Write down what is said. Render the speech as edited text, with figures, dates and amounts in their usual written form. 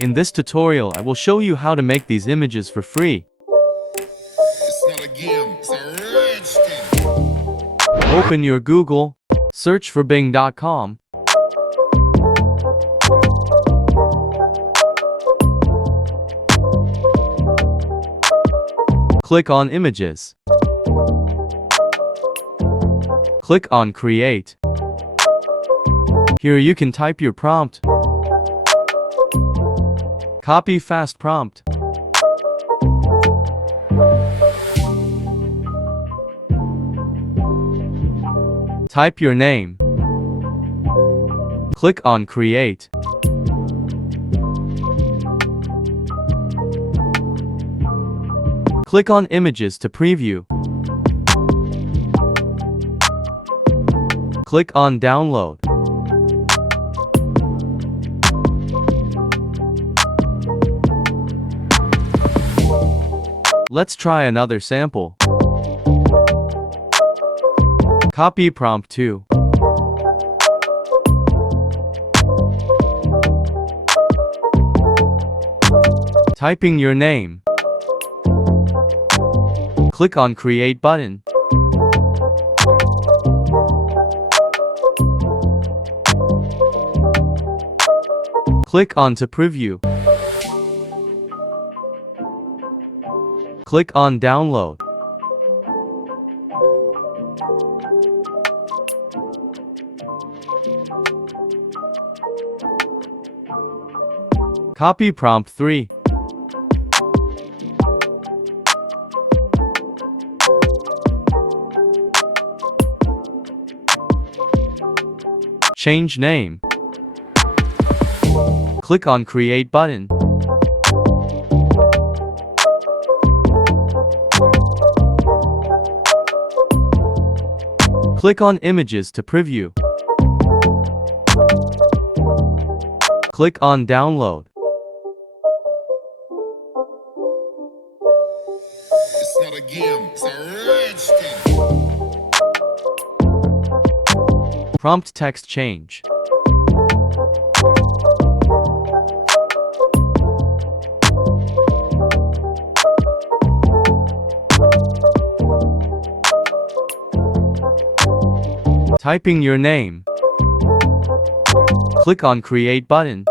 In this tutorial, I will show you how to make these images for free. It's not a game, it's a rich thing. Open your Google, search for bing.com. Click on Images. Click on Create. Here you can type your prompt. Copy fast prompt. Type your name. Click on Create. Click on Images to preview. Click on Download. Let's try another sample. Copy prompt 2. Typing your name. Click on Create button. Click on to preview. Click on Download. Copy prompt 3. Change name. Click on Create button. Click on Images to preview. Click on Download. It's not a game, it's a rich thing. Prompt text change. Typing your name. Click on Create button.